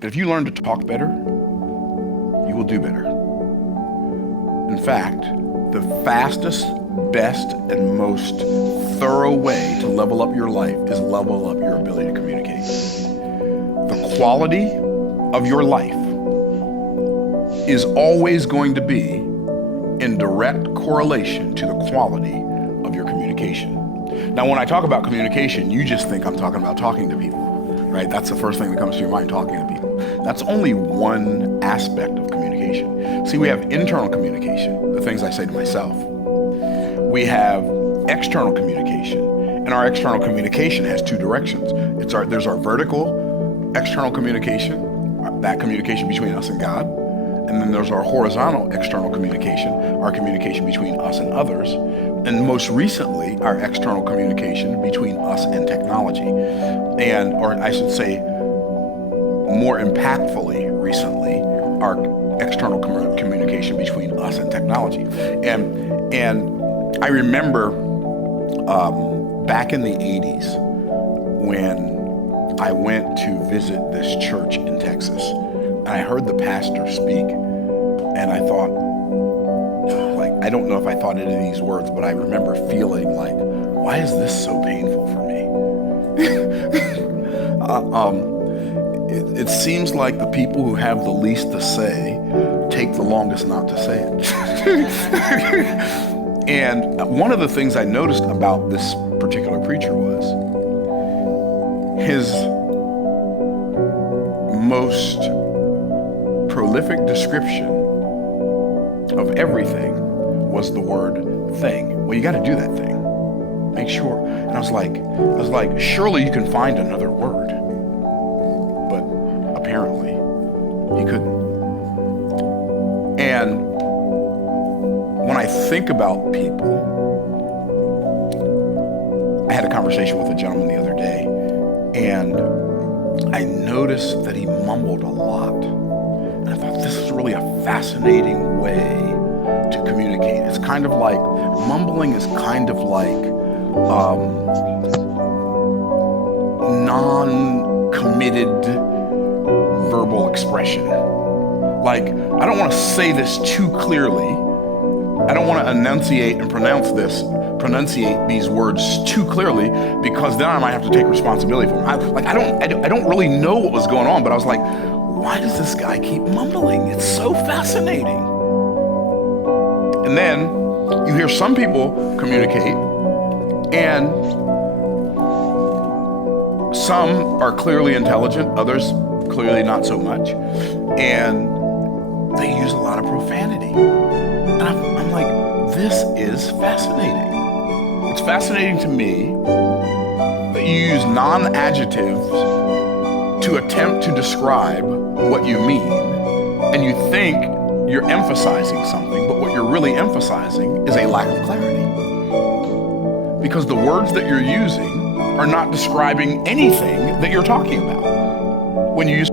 If you learn to talk better, you will do better. In fact, the fastest, best, and most thorough way to level up your life is level up your ability to communicate. The quality of your life is always going to be in direct correlation to the quality of your communication. Now, when I talk about communication, you just think I'm talking about talking to people, right? That's the first thing that comes to your mind, talking to people. That's only one aspect of communication. See, we have internal communication, the things I say to myself. We have external communication, and our external communication has two directions. There's our vertical external communication, that communication between us and God, and then there's our horizontal external communication, our communication between us and others, and most recently, our external communication between us and technology. Or I should say, more impactfully recently, our external communication between us and technology. And I remember back in the 80s when I went to visit this church in Texas, and I heard the pastor speak, and I thought, I don't know if I thought any of these words, but I remember feeling like, why is this so painful for me? It seems like the people who have the least to say take the longest not to say it. And one of the things I noticed about this particular preacher was his most prolific description of everything was the word thing. Well, you got to do that thing. Make sure. And I was like, surely you can find another word. But apparently he couldn't. And when I think about people, I had a conversation with a gentleman the other day, and I noticed that he mumbled a lot. And I thought, this is really a fascinating way to communicate. It's kind of like, mumbling is kind of like non-committed verbal expression. Like, I don't want to say this too clearly. I don't want to enunciate and pronunciate these words too clearly, because then I might have to take responsibility for them. I don't really know what was going on, but I was like, why does this guy keep mumbling? It's so fascinating. And then you hear some people communicate, and some are clearly intelligent, others clearly not so much, and they use a lot of profanity. And I'm like, this is fascinating. It's fascinating to me that you use non-adjectives to attempt to describe what you mean, and you think you're emphasizing something, but what you're really emphasizing is a lack of clarity. Because the words that you're using are not describing anything that you're talking about when you use